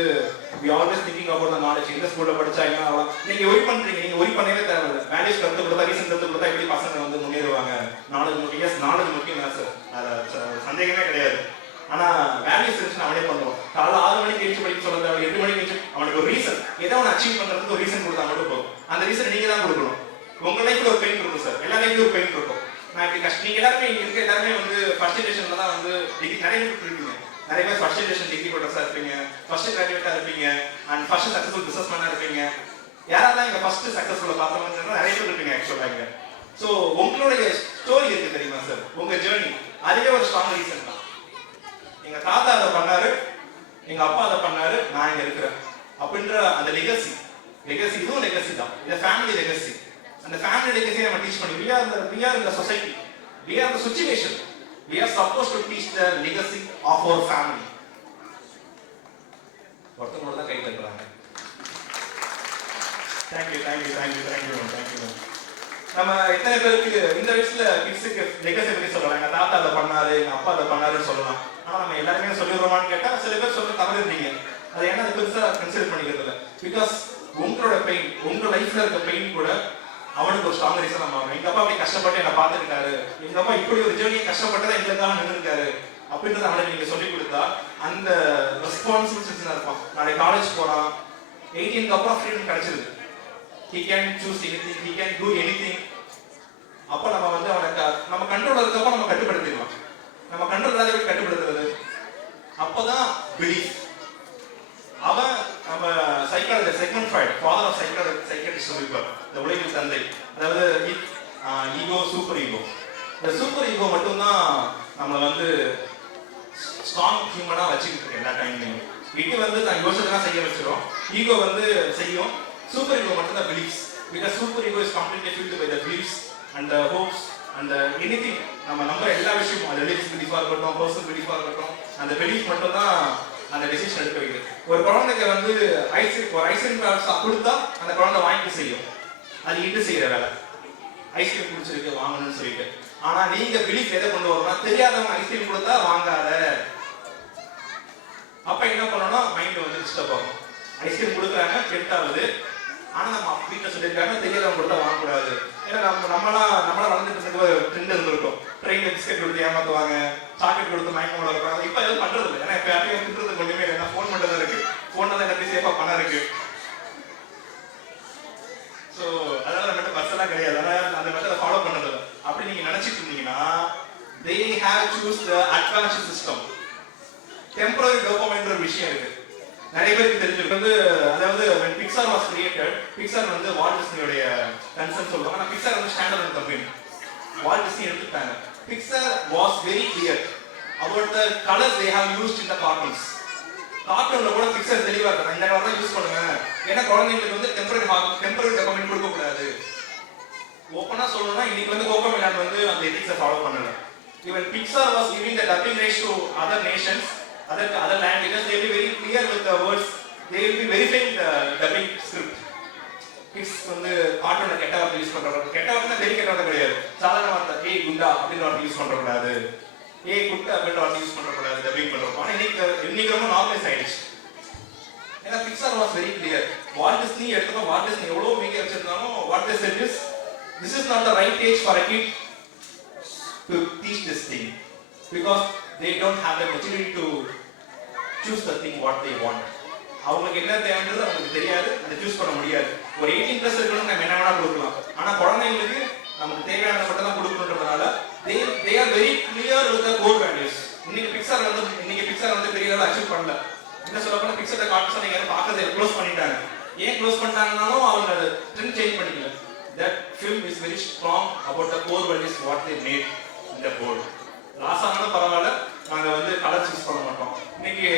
we always thinking about the knowledge. இந்த ஸ்கூல்ல படிச்சா என்ன ஆகலாம், நீங்க ஒரி பண்றீங்க, நீங்க ஒரி பண்ணவே தேவையில்லை. வேல்யூஸ் கற்றுக் கொடுத்தா, ரீசன் கற்றுக் கொடுத்தா எப்படி பசங்க வந்து முன்னேறுவாங்க. நாலேஜ் முக்கியம், எஸ் நாலேஜ் முக்கியம் தான் சார், அது சந்தேகமே கிடையாது. ஆனா வேல்யூஸ் இருந்துச்சுன்னா அவனே பண்ணுவோம். காலைல 6 மணிக்கு எழுச்சி படிக்க சொல்றது, அவனுக்கு 8 மணிக்கு எழுச்சி, அவனுக்கு ஒரு ரீசன், ஏதோ அவனை அச்சீவ் பண்றதுக்கு ஒரு ரீசன் கொடுத்தா மட்டும் போதும். அந்த ரீசன் நீங்க தான் கொடுக்கணும். உங்க லைஃப்ல ஒரு பெயின் இருக்கும் சார், எல்லா லைஃப்லயும் ஒரு பெயின் இருக்கும். நான் இப்படி நீங்க எல்லாருமே இங்க இருக்க எல்லாருமே வந்து ஃபர்ஸ்ட் ஜெனரேஷன்ல தான் வந்து நிறைய பேர் இருக்கீங்க. நிறைய பேர் ஃபர்ஸ்ட் ஜெனரேஷன் டிகிரி ஹோல்டர்ஸா இருப்பீங்க, ஃபர்ஸ்ட் கிராஜுவேட்டா இருப்பீங்க, அண்ட் ஃபர்ஸ்ட் சக்சஸ்ஃபுல் பிசினஸ்மேனா இருப்பீங்க. யாரெல்லாம் இங்க ஃபர்ஸ்ட் சக்சஸ்ஃபுல்லா பார்த்தவங்க நிறைய பேர் இருப்பீங்க ஆக்சுவலா இங்க. ஸோ உங்களுடைய ஸ்டோரி இருக்கு தெரியுமா சார், உங்க ஜேர்னி, அதுவே ஒரு ஸ்ட்ராங் ரீசன் தான். எங்க தாத்தா அதை பண்ணாரு, எங்க அப்பா அதை பண்ணாரு, நான் இங்க இருக்கிறேன் அப்படின்ற அந்த லெகசி இதுவும் லெகசி தான். இந்த ஃபேமிலி லெகசி, அந்த ஃபேமிலி லெகசியை நம்ம டீச் பண்ணி we are in the society, we are the situation, we are supposed to teach the legacy of our family. ஒருத்தரோட தான் கை தட்டுறாங்க. Thank you. நம்ம எத்தனை பேருக்கு இந்த வயசுல கிட்ஸுக்கு லெகசி பத்தி சொல்லலாம், எங்க தாத்தா அதை பண்ணாரு, எங்க அப்பா அதை பண்ணாருன்னு சொல்லலாம். ஆனா நம்ம எல்லாருமே சொல்லிடுறோமான்னு கேட்டா சில பேர் சொல்ல தவறு இருந்தீங்க. அதை ஏன்னா அது பெருசா கன்சிடர் பண்ணிக்கிறது இல்லை. பிகாஸ் உங்களோட பெயின், உங்க லைஃப்ல இருக்க பெயின் கூட அவனுக்கு ஒரு ஸ்ட்ராங் ரீசன் ஆகும். எங்க அப்பா அப்படி கஷ்டப்பட்டு என்ன பார்த்துக்கிட்டாரு, எங்க அப்பா இப்படி ஒரு ஜேர்னியை கஷ்டப்பட்டதான் எங்களுக்காக நின்றுருக்காரு அப்படின்றத அவனுக்கு நீங்க சொல்லிக் கொடுத்தா அந்த ரெஸ்பான்சிபிலிட்டிஸ் இருப்பான். நாளைக்கு காலேஜ் போறான், 18க்கு அப்புறம் ஃப்ரீடம் கிடைச்சிருக்கு. he can choose anything, he can do anything. அப்ப நம்ம வந்து அவனுக்கு நம்ம கண்ட்ரோல் இருக்கப்ப நம்ம கட்டுப்படுத்திடலாம். நம்ம கண்ட்ரோல் இல்லாத எப்படி கட்டுப்படுத்துறது? அப்பதான் பிலீஃப். இந்த சூப்பர் ஈகோ மட்டும்தான் நம்மளை வந்து ஸ்ட்ராங் ஹியூமனாக வச்சுக்கிட்டு இருக்கு எல்லா டைம்லையும். இது வந்து நான் யோசிச்சுதான் செய்ய வச்சிடும், ஈகோ வந்து செய்யும். சூப்பர் ஈகோ மட்டும் தான் beliefs. Because super ego is completely filled by the beliefs and the hopes and anything. நம்ம நம்புற எல்லா விஷயமும், அது ரிலீஜியஸ் பிலீஃபாக இருக்கட்டும், பர்சனல் பிலீஃபாக இருக்கட்டும், அந்த பிலீஃப் மட்டும் தான் அந்த டெசிஷன் எடுக்க வைக்குது. ஒரு குழந்தைக்கு வந்து ஐஸ்கிரீம் கொடுத்தா அந்த குழந்தை வாங்கி செய்யும், அது இட்டு செய்யற வேலை. ஐஸ்கிரீம் குடிச்சிருக்கு வாங்கணும்னு சொல்லிட்டு. ஆனா நீங்க பிலீஃப் எதை கொண்டு வரணும், தெரியாதவங்க ஐஸ்கிரீம் கொடுத்தா வாங்காத. அப்ப என்ன பண்ணணும், மைண்ட் வந்து டிஸ்டர்ப் ஆகும். ஐஸ்கிரீம் கொடுக்குறாங்க, டெம்ட் ஆகுது. ஆனா நம்ம வீட்டில் சொல்லியிருக்காங்க தெரியாதவங்க கொடுத்தா வாங்கக்கூடாது. ஏன்னா நம்மளாம் வளர்ந்துட்டு ஒரு ட்ரெண்ட் இருந்திருக்கும். ட்ரெயின்ல பிஸ்கெட் கொடுத்து ஏமாத்துவாங்க, சாக்லேட் கொடுத்து மயக்கம் வளர்க்குறாங்க. இப்ப எதுவும் பண்றது இல்லை. ஏன்னா இப்ப யாரையும் திட்டுறது ஒண்ணுமே இல்லை. ஃபோன் மட்டும் தான் இருக்கு. ஃபோன் தான் எல்லாத்தையும் சேஃபா பணம் இருக்கு. ஸோ அதனால மட்டும் பஸ் எல்லாம் கிடையாது. அதனால அந்த மெத்தடை ஃபாலோ பண்றது இல்லை. அப்படி நீங்க நினைச்சிட்டு இருந்தீங்கன்னா they have choose the advanced system. Temporary டோபமைன்ற ஒரு விஷயம் இருக்கு, நிறைய பேருக்கு தெரிஞ்சிருக்கு. வந்து அதாவது when Pixar was created, Pixar வந்து வால்ட் டிஸ்னியோட கன்சர்ன் சொல்லுவாங்க. ஆனா Pixar வந்து ஸ்டாண்டர்ட் கம்பெனி. வால்ட் டிஸ்னி எடுத்துட்டாங்க. Pixar was very clear about the colors they have used in the cartoons. கார்ட்டூன்ல கூட Pixar தெளிவா இருக்கு, இந்த கலர் தான் யூஸ் பண்ணுங்க. ஏன்னா குழந்தைங்களுக்கு வந்து டெம்பரரி டோபமைன் கொடுக்க கூடாது. ஓப்பனா சொல்லணும்னா இன்னைக்கு வந்து கோகோமெலான் வந்து அந்த எதிக்ஸை ஃபாலோ பண்ணல. Even Pixar was giving the dubbing rights to other nations, other languages. They will be very clear with the words. They will be verifying the dubbing script. Kids வந்து கார்ட்டூன்ல கெட்ட வார்த்தை யூஸ் பண்றாங்க. கெட்ட வார்த்தை பெரிய கெட்ட வார்த்தை கிடையாது, சாதாரண வார்த்தை. ஏய் குண்டா அப்படின்ற வார்த்தை யூஸ் பண்ற கூடாது, ஏய் குட்டா அப்படின்ற வார்த்தை யூஸ் பண்ற கூடாது டப்பிங் பண்றோம். ஆனா இன்னைக்கு ரொம்ப நார்மலைஸ் ஆயிடுச்சு. ஏன்னா Pixar was very clear. Walt Disney எடுத்தோம், வால்ட் டிஸ்னி எவ்வளவு மீடியா வச்சிருந்தாலும் what they said is this is not the right age for a kid to teach this thing because they don't have the maturity to choose the thing what they want. அவங்களுக்கு என்ன தேவைன்றது அவங்களுக்கு தெரியாது, அதை choose பண்ண முடியாது. ஒரு 18 plus இருக்கணும், நம்ம என்ன வேணா கொடுக்கலாம். ஆனா குழந்தைங்களுக்கு நமக்கு தேவையானதை மட்டும் தான் கொடுக்கணுன்றதுனால they are very clear with the core values. இன்னைக்கு Pixar வந்து பெரிய லெவல் அச்சீவ் பண்ணல. என்ன சொல்ல போனா Pixar கார்ட்டூன்ஸ் நீங்க பார்க்கறதை க்ளோஸ் பண்ணிட்டாங்க. ஏன் க்ளோஸ் பண்ணிட்டாங்கனாலும் அவங்க ட்ரெண்ட் சேஞ்ச் பண்ணிக்கல. That film is very strong about the core values what they made in the world. லாசானாலும் பரவாயில்ல, நாங்க வந்து கலர் யூஸ் பண்ண மாட்டோம். இன்னைக்கு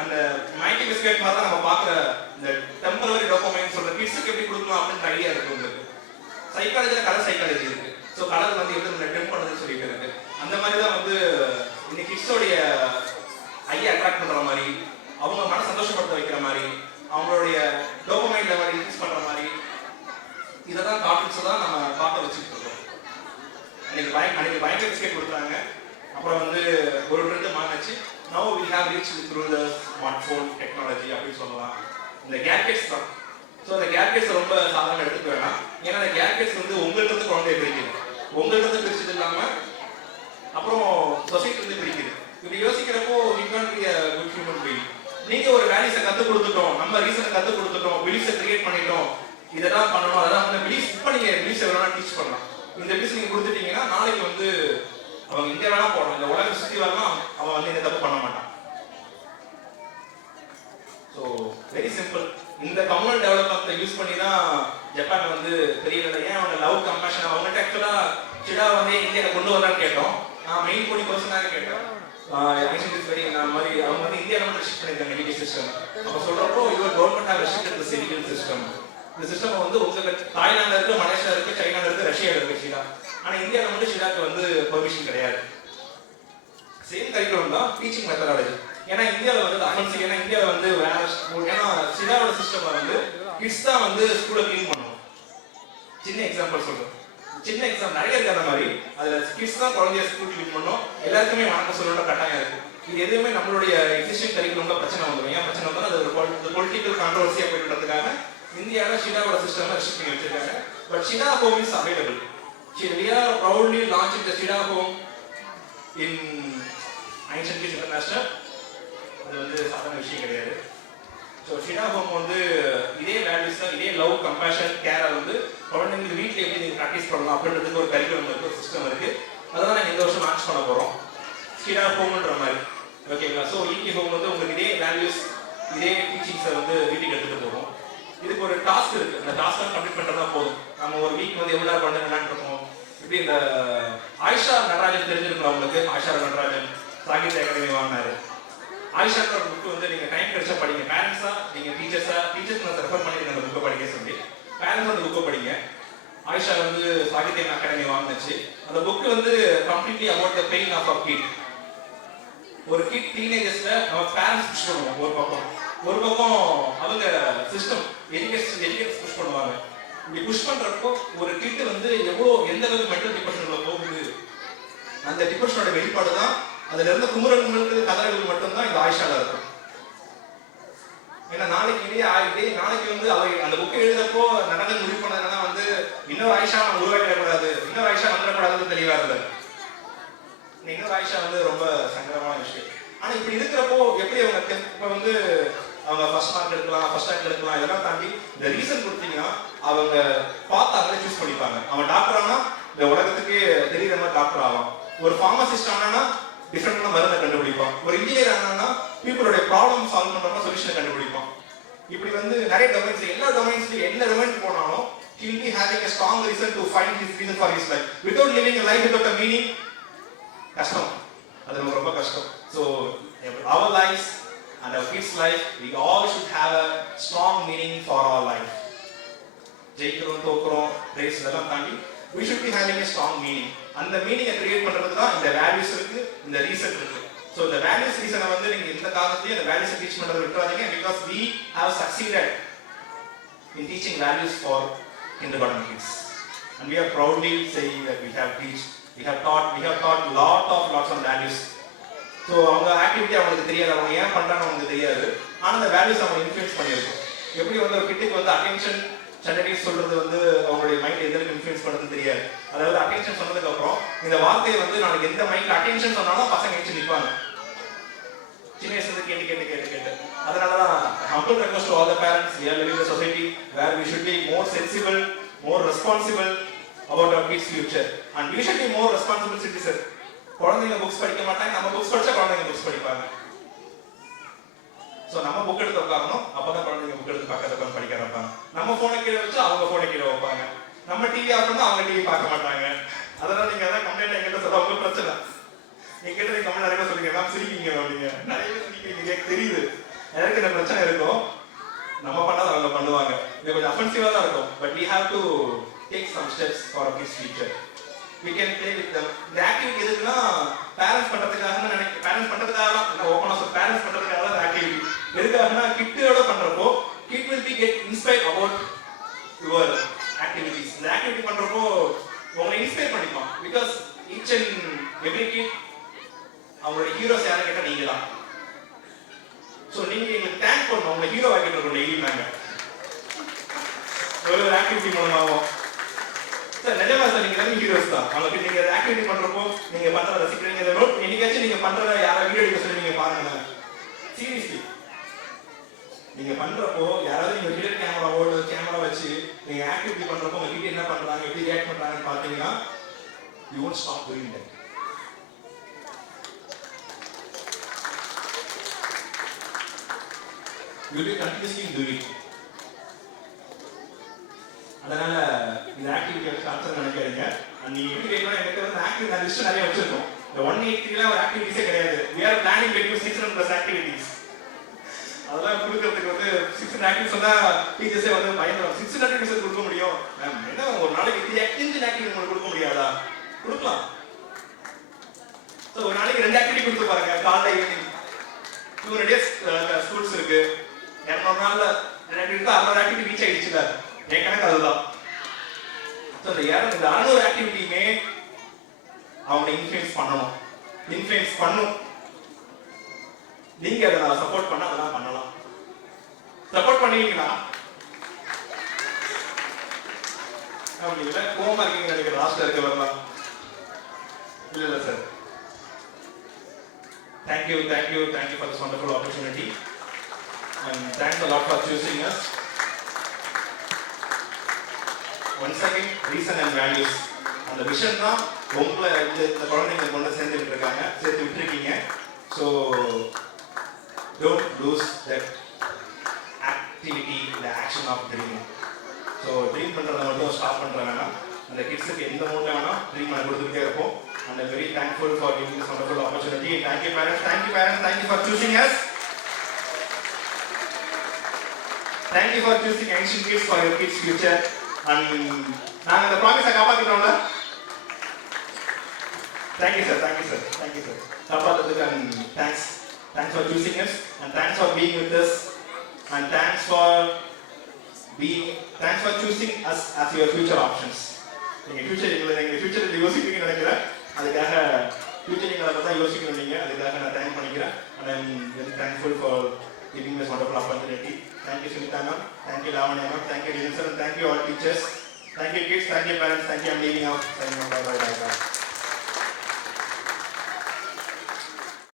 அந்த மைக்கி பிஸ்கெட் மாதிரி தான் நம்ம பார்க்குற இந்த டெம்பரரி டோபமைன் சொல்ற கிட்ஸுக்கு எப்படி கொடுக்கலாம் அப்படின்னு ஐடியா இருக்கு உங்களுக்கு. சைக்காலஜியில் கலர் சைக்காலஜி இருக்கு. ஸோ கலர் வந்து எப்படி டெம்ப் பண்ணுறதுன்னு சொல்லிட்டு இருக்கு. அந்த மாதிரி தான் வந்து இன்னைக்கு கிட்ஸோடைய ஐயை அட்ராக்ட் பண்ணுற மாதிரி, அவங்க மன சந்தோஷப்படுத்த வைக்கிற மாதிரி, அவங்களுடைய டோபமைன் லெவல் இன்க்ரீஸ் பண்ணுற மாதிரி இதை தான் கார்ட்டூன்ஸ் தான் நம்ம பார்க்க வச்சுட்டு இருக்கோம். அன்னைக்கு பயங்கர பிஸ்கெட் கொடுத்தாங்க, அப்புறம் வந்து ஒரு ட்ரெண்ட் மாறிச்சு. Now we have reached through the smartphone technology அப்படி சொல்லலாம். இந்த கேட்ஜெட்ஸ் தான். ஸோ அந்த கேட்ஜெட்ஸ் ரொம்ப சாதாரண எடுத்துக்க வேணாம். ஏன்னா அந்த கேட்ஜெட்ஸ் வந்து உங்கள்கிட்ட குழந்தைய பிரிக்குது, உங்கள்கிட்ட பிரிச்சது இல்லாமல் அப்புறம் சொசைட்டிலிருந்து பிரிக்குது. இப்படி யோசிக்கிறப்போ we can't be a good human being. நீங்க ஒரு வேல்யூஸை கற்றுக் கொடுத்துட்டோம், நம்ம ரீசனை கற்றுக் கொடுத்துட்டோம், பிலீஃப்ஸை கிரியேட் பண்ணிட்டோம், இதெல்லாம் பண்ணணும், அதெல்லாம் வந்து பிலீஃப். இப்போ நீங்கள் பிலீஃப்ஸை வேணா டீச் பண்ணலாம். இந்த பிலீஃப் நீங்கள் கொடுத்துட்டீங்கன்னா நாளைக்கு வந்து அவங்க இங்க வேணா போகணும், இந்த உலகம் சுற்றி வரலாம், அவன் வந்து இந்த தப்பு பண்ண மாட்டான். So very simple. இந்த கம்யூனல் டெவலப்மெண்ட்டை யூஸ் பண்ணி தான் ஜப்பான் வந்து பெரிய ஏன் அவங்க லவ் கம்பேஷன் அவங்கள்ட்ட ஆக்சுவலாக சிடா வந்து இந்தியாவில் கொண்டு வரலான்னு கேட்டோம். நான் மெயின் போடி பர்சனாக கேட்டேன். வெரி நான் மாதிரி அவங்க வந்து இந்தியாவில் மட்டும் ரெஸ்ட்ரிக்ட் பண்ணியிருக்காங்க எஜுகேஷன் சிஸ்டம். அப்போ சொல்கிறப்போ your government have restricted the education system. இந்த சிஸ்டம் வந்து உங்களுக்கு தாய்லாந்துல இருக்கு, மலேசியா இருக்கு, சைனால இருக்கு, ரஷ்யாவில் இருக்கு சிடா. ஆனா இந்தியாவில் வந்து சிடாக்கு வந்து பெர்மிஷன் கிடையாது. சேம் கரிக்குலம் தான், டீச்சிங் மெத்தடாலஜி. ஏன்னா இந்தியாவில் வந்து அஃபென்சிவ். ஏன்னா இந்தியாவில் வந்து வேற ஏன்னா சிடாவோட சிஸ்டம்ல வந்து கிட்ஸ் தான் வந்து ஸ்கூலை க்ளீன் பண்ணுவோம். சின்ன எக்ஸாம்பிள் சொல்றேன், சின்ன எக்ஸாம்பிள் நிறைய இருக்கு அந்த மாதிரி. அதுல கிட்ஸ் தான் குழந்தைய ஸ்கூல் க்ளீன் பண்ணோம், எல்லாருக்குமே வணக்கம் சொல்லணும்னு கட்டாயம் இருக்கு. இது எதுவுமே நம்மளுடைய எக்ஸிஸ்டிங் கரிக்குலம்ல பிரச்சனை வந்துடும். ஏன் பிரச்சனை வந்தாலும் அது ஒரு பொலிட்டிக்கல் கான்ட்ரோவர்சியா போயிட்டுறதுக்காக இந்தியாவில் ஷிடாவோட சிஸ்டம் ரெஸ்ட்ரிக்ட் பண்ணி வச்சிருக்காங்க. பட் ஷிடா home is available. We are proudly launching the Shida Home in Ancient Kids International. அது வந்து சாதாரண விஷயம் கிடையாது. ஸோ ஷிடா ஹோம் வந்து இதே வேல்யூஸ், இதே லவ், கம்பேஷன், கேரை வந்து குழந்தைங்களுக்கு வீட்டில் எப்படி நீங்கள் ப்ராக்டிஸ் பண்ணலாம் அப்படின்றதுக்கு ஒரு கரிக்குலம் இருக்குது, ஒரு சிஸ்டம் இருக்குது. அதுதான் நாங்கள் இந்த வருஷம் லான்ச் பண்ண போகிறோம், ஷிடா ஹோம்ன்ற மாதிரி. ஓகேங்களா? ஸோ ஈகி ஹோம் வந்து உங்களுக்கு இதே வேல்யூஸ், இதே டீச்சிங்ஸை வந்து வீட்டுக்கு எடுத்துகிட்டு போகும். இதுக்கு ஒரு டாஸ்க் இருக்குது, அந்த டாஸ்க்கை கம்ப்ளீட் பண்ணுறதா போதும். நம்ம ஒரு வீக் வந்து எவ்வளோ குழந்தை விளையாண்டுருக்கோம், இப்படி இந்த ஆயிஷா நடராஜன் தெரிஞ்சிருக்கிறவங்களுக்கு, ஆயிஷா நடராஜன் சாகித்ய அகாடமி வாங்கினாரு. ஆயிஷான்ற ஒரு புக்கு வந்து நீங்க டைம் கிடைச்சா படிங்க. பேரண்ட்ஸா நீங்க டீச்சர்ஸ் நான் ரெஃபர் பண்ணிருக்கேன் அந்த புக்கை படிக்க சொல்லி. பேரண்ட்ஸ் அந்த புக்கை படிங்க. ஆயிஷா வந்து சாகித்ய அகாடமி வாங்கினுச்சு. அந்த புக்கு வந்து completely about the pain of a kid. ஒரு கிட் டீனேஜர்ஸ்ல நம்ம பேரண்ட்ஸ் புஷ் பண்ணுவோம் ஒரு பக்கம் அவங்க சிஸ்டம் எஜுகேட்டர்ஸ் புஷ் பண்ணுவாங்க. இப்படி புஷ் பண்றப்போ ஒரு கிட் வந்து எந்த அளவுக்கு மென்டல் டிப்ரெஷன்ல போகுது, அந்த டிப்ரெஷனோட வெளிப்பாடு தான் அதுல இருந்த குமுறல்களுக்கு கதறல்கள் மட்டும்தான் இந்த ஆயிஷால இருக்கும். ஏன்னா நாளைக்கு வந்து அவ அந்த புக்கை எழுதப்போ நடந்து முடிவு பண்ணதுன்னா வந்து இன்னொரு ஆயிஷா நம்ம உருவாக்கிடக்கூடாது, இன்னொரு ஆயிஷா வந்துடக்கூடாதுன்னு தெளிவா இருந்தது. இன்னொரு ஆயிஷா வந்து ரொம்ப சங்கடமான விஷயம். ஆனா இப்படி இருக்கிறப்போ எப்படி அவங்க இப்ப வந்து அவங்க ஃபர்ஸ்ட் மார்க் எடுக்கலாம், ஃபர்ஸ்ட் ரேங்க் எடுக்கலாம், இதெல்லாம் தாண்டி இந்த ரீசன் கொடுத்தீங்கன்னா அவங்க பார்த்தாங்களே சூஸ் பண்ணிப்பாங்க. அவன் டாக்டர் ஆனா இந்த உலகத்துக்கு தெரியுற மாதிரி டாக்டர் ஆவான். ஒரு ஃபார்மசிஸ்ட் ஆனா டிஃப்ரெண்டான மருந்தை கண்டுபிடிப்பான். ஒரு இன்ஜினியர் ஆனா பீப்புளுடைய ப்ராப்ளம் சால்வ் பண்ற சொல்யூஷனை கண்டுபிடிப்பான். இப்படி வந்து நிறைய டொமைன்ஸ், எல்லா டொமைன்ஸ்லயும் என்ன டொமைன் போனாலும் he will be having a strong reason to find his reason for his life. Without living a life without a meaning, கஷ்டம். அது ரொம்ப கஷ்டம். So our lives and our kids' life, we all should have a strong meaning for our life. ஜெயிக்கிறோம் தோக்குறோம் race எல்லாம் தாண்டி we should be having a strong meaning. அந்த மீனிங்கை create பண்றதுக்கு தான் இந்த வேல்யூஸ் இருக்கு, இந்த ரீசன் இருக்கு. ஸோ இந்த வேல்யூஸ் ரீசனை வந்து நீங்க இந்த காலத்துலயும் இந்த வேல்யூஸை டீச் பண்றதை விட்டுறாதீங்க. Because we have succeeded in teaching values for kindergarten kids, and we are proudly saying that we have taught lots of values. So அவங்க ஆக்டிவிட்டி அவங்களுக்கு தெரியாது, அவங்க ஏன் பண்றாங்க அவங்களுக்கு தெரியாது. ஆனால் அந்த வேல்யூஸ் அவங்க இன்ஃப்ளூயன்ஸ் பண்ணியிருக்கும். எப்படி வந்து ஒரு கிட்டுக்கு வந்து அட்டென்ஷன் ஸ்டடீஸ் சொல்றது வந்து அவங்களுடைய மைண்ட் எந்த அளவுக்கு இன்ஃப்ளூயன்ஸ் பண்ணுறதுன்னு தெரியாது. அதாவது அட்டென்ஷன் சொன்னதுக்கு அப்புறம் இந்த வார்த்தையை வந்து நாளைக்கு எந்த மைண்ட்ல அட்டென்ஷன் சொன்னாலும் பசங்க வச்சு நிற்பாங்க. சின்ன வயசுல கேட்டு அதனாலதான் humble request to all the parents, we are living in a society where we should be more sensible, more responsible about our kids' future, and we should be more responsible citizens. குழந்தைங்க books படிக்க மாட்டாங்க, நம்ம books படிச்சா குழந்தைங்க books படிப்பாங்க. So நம்ம book எடுத்து உட்காரணும், அப்பதான் குழந்தைங்க புக் எடுத்து பக்கத்துல உட்கார்ந்து படிக்க ஆரம்பிப்பாங்க. நம்ம போனை கீழே வச்சு அவங்க போனை கீழே வைப்பாங்க. நம்ம டிவி ஆஃப் பண்ணா அவங்க டிவி பார்க்க மாட்டாங்க. அதனால நீங்க அதான் கம்ப்ளைண்ட் எங்கிட்ட சொல்ல உங்க பிரச்சனை. நீங்க கேட்டது கம்ப்ளைண்ட் நிறைய சொல்லுங்க, மேம் சிரிக்கீங்க அப்படிங்க, நிறைய சிரிக்கீங்க, தெரியுது எனக்கு இந்த பிரச்சனை இருக்கும். நம்ம பண்ணாத அவங்க பண்ணுவாங்க. இது கொஞ்சம் அஃபென்சிவா தான் இருக்கும். But we have to take some steps for our kids' future. We can play with them. இந்த ஆக்டிவிட்டி எதுக்குன்னா பேரண்ட்ஸ் பண்றதுக்காக பேரண்ட்ஸ் பண்றதுக்காக தான் ஓப்பனா சொல்ல பேரண்ட்ஸ் பண்றதுக்காக தான் ஆக்டிவிட்டி. எதுக்காகனா கிட்டோட பண்றப்போ kid will be get inspired about your activities. இந்த ஆக்டிவிட்டி பண்றப்போ உங்களை இன்ஸ்பயர் பண்ணிப்பான். Because each and every kid அவங்களோட ஹீரோஸ் யாரை கேட்டா நீங்க தான். ஸோ நீங்க எங்களுக்கு தேங்க் பண்ணணும், உங்களை ஹீரோ ஆக்கிட்டு இருக்கோம் டெய்லி நாங்க ஒரு ஆக்டிவிட்டி மூலமாகவும். சார் நிஜமா சார் நீங்க எல்லாமே ஹீரோஸ் தான். அவங்களுக்கு நீங்க ஆக்டிவிட்டி பண்றப்போ நீங்க பண்றத ரசிக்கிறீங்க. என்னைக்காச்சும் நீங்க பண்றத யாராவது வீடியோ எடுக்க சொல்லி நீங்க பாருங்க. சீரியஸ்லி நீங்க பண்றப்போ யாராவது நீங்க வீடியோ கேமரா வச்சு நீங்க ஆக்டிவிட்டி பண்றப்போ உங்க வீடியோ என்ன பண்றாங்க, எப்படி ரியாக்ட் பண்றாங்கன்னு பாத்தீங்கன்னா you won't stop doing that. You will be continuously doing it. அதனால இந்த ஆக்டிவிட்டி வச்சு ஆன்சர் நினைக்காதீங்க. நீங்க எப்படி கேட்கணும், எனக்கு வந்து ஆக்டிவிட்டி லிஸ்ட் நிறைய வச்சிருக்கோம். இந்த 183 ஒரு ஆக்டிவிட்டிஸே கிடையாது. we are planning to do 600+ activities. அதெல்லாம் கொடுக்கிறதுக்கு வந்து 600 ஆக்டிவிட்டிஸ் சொன்னா டீச்சர்ஸே வந்து பயந்துடும். 600 ஆக்டிவிட்டிஸ் கொடுக்க முடியும் மேம், என்ன ஒரு நாளைக்கு 3 ஆக்டிவிட்டி உங்களுக்கு கொடுக்க முடியாதா? கொடுக்கலாம். ஸோ ஒரு நாளைக்கு 2 ஆக்டிவிட்டி கொடுத்து பாருங்க, காலைல ஈவினிங். 200 days ஸ்கூல்ஸ் இருக்கு, 200 நாள்ல 2 ஆக்டிவிட்டி 600 ஆக்டிவிட்டி ரீச் ஆயிடுச்சுல. என் கணக்கு அதுதான். ஸோ இந்த 600 ஆக்டிவிட்டியுமே அவங்க இன்ஃப்ளூயன்ஸ் பண்ணும். நீங்க அதை சப்போர்ட் பண்ண அதெல்லாம் பண்ணலாம். சப்போர்ட் பண்ணுவீங்களா? அப்படிங்களா? கோமா இருக்கீங்க நினைக்கிற லாஸ்ட்ல இருக்க வரலாம். இல்ல sir. Thank you for this wonderful opportunity, and thanks a lot for choosing us. Once again, reason and values. அந்த விஷன் தான் உங்களை இந்த குழந்தைங்க கொண்டு சேர்ந்து விட்டுருக்கீங்க. So don't lose that activity, the action of dreaming. So dream பண்றதை மட்டும் ஸ்டாப் பண்ற வேணாம். அந்த கிட்ஸுக்கு எந்த மூட்ல வேணால் ட்ரீம் பண்ணி கொடுத்துட்டே இருப்போம். And I'm very thankful for giving this wonderful opportunity. Thank you parents, thank you parents, thank you for choosing us. Thank you for choosing Ancient Kids for your kids' future. And நாங்கள் அந்த ப்ராமிஸை காப்பாற்றிட்டோம்ல. Thank you sir, thank you sir, thank you sir. காப்பாற்றுறதுக்கு and thanks for choosing us and thanks for being with us and thanks for choosing us as your future options. நீங்கள் ஃபியூச்சரில் யோசிப்பீங்கன்னு நினைக்கிறேன். அதுக்காக future நீங்கள் அதை தான் யோசிக்கணும். நீங்கள் அதுக்காக நான் தேங்க் பண்ணிக்கிறேன். and I'm very thankful for giving this wonderful opportunity. Thank you Sunita ma'am, thank you Lavanya ma'am, thank you Dinesh sir, and thank you all teachers, thank you kids, thank you parents, thank you. I'm leaving out. Bye bye bye.